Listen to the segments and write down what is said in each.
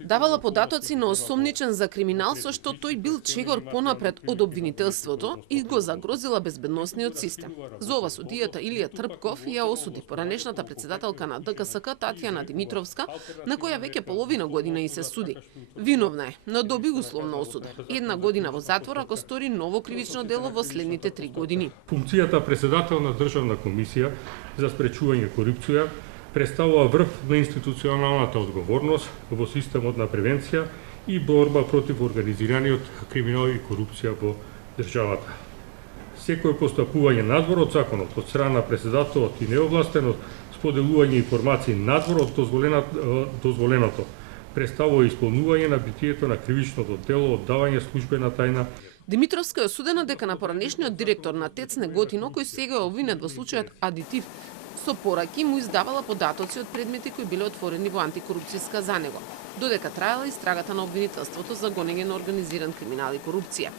Давала податоци на осомничен за криминал со што тој бил чегор понапред од обвинителството и го загрозила безбедносниот систем. За ова судијата Илија Трпков ја осуди поранешната председателка на ДКСК Татјана Димитровска, на која веќе половина година и се суди. Виновна е, но доби условна осуда. 1 година во затвор ако стори ново кривично дело во следните 3 години. Функцијата председател на Државна комисија за спречување корупција представува врв на институционалната одговорност во системот на превенција и борба против организираниот криминал и корупција во државата. Секој постапување надвор од законот од страна на председателот и неовластено споделување информации надвор од дозволеното представува исполнување на битието на кривичното дело оддавање службена тајна. Димитровска е осудена дека на поранешниот директор на ТЕЦ Неготино, кој сега е обвинет во случајот Адитив, со пораки му издавала податоци од предмети кои биле отворени во антикорупцијска за него, додека траела истрагата на обвинителството за гонење на организиран криминал и корупција.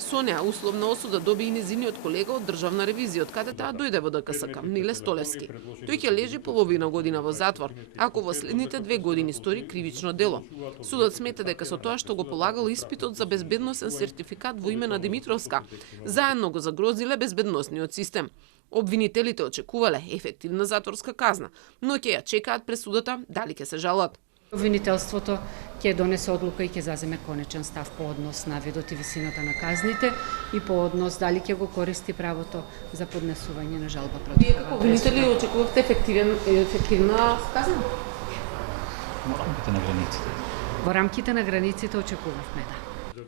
Со неа условна осуда доби и незиниот колега од Државна ревизија, од каде таа дојде во ДКСК, Миле Столевски. Тој ќе лежи половина година во затвор, ако во следните 2 години стори кривично дело. Судот смета дека со тоа што го полагал испитот за безбедносен сертификат во име на Димитровска, заедно го загрозиле безбедносниот систем. Обвинителите очекувале ефективна затворска казна, но ќе ја чекаат пресудата дали ќе се жалат. Обвинителството ќе донесе одлука и ќе заземе конечен став по однос на видот и висината на казните и по однос дали ќе го користи правото за поднесување на жалба против. Вие како обвинители очекувавте ефективна казна? Во рамките на границите. Во рамките на границите очекувавме, да.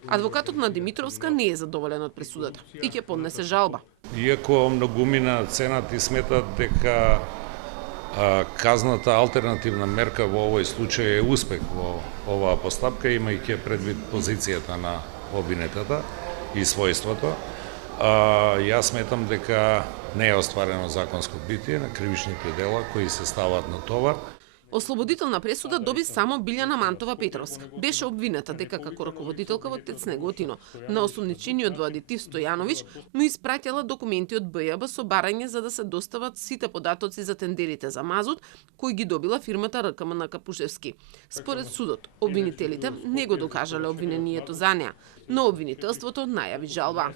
Адвокатот на Димитровска не е задоволен од пресудата и ќе поднесе жалба. Иако многумина ценат и сметат дека казната алтернативна мерка во овој случај е успех во оваа постапка, имајќи предвид позицијата на обвинетата и својството, јас сметам дека не е остварено законско битие на кривичните дела кои се стават на товар. Ослободителна пресуда доби само Билјана Мантова Петровска. Беше обвинета дека како раководителка во ТЕЦ Неготино на осомничениот во Адитив Стојановиќ му испраќала документи од БЈБ со барање за да се достават сите податоци за тендерите за мазут кои ги добила фирмата РКМ на Капушевски. Според судот, обвинителите не го докажале обвинението за неа, но обвинителството најави жалба.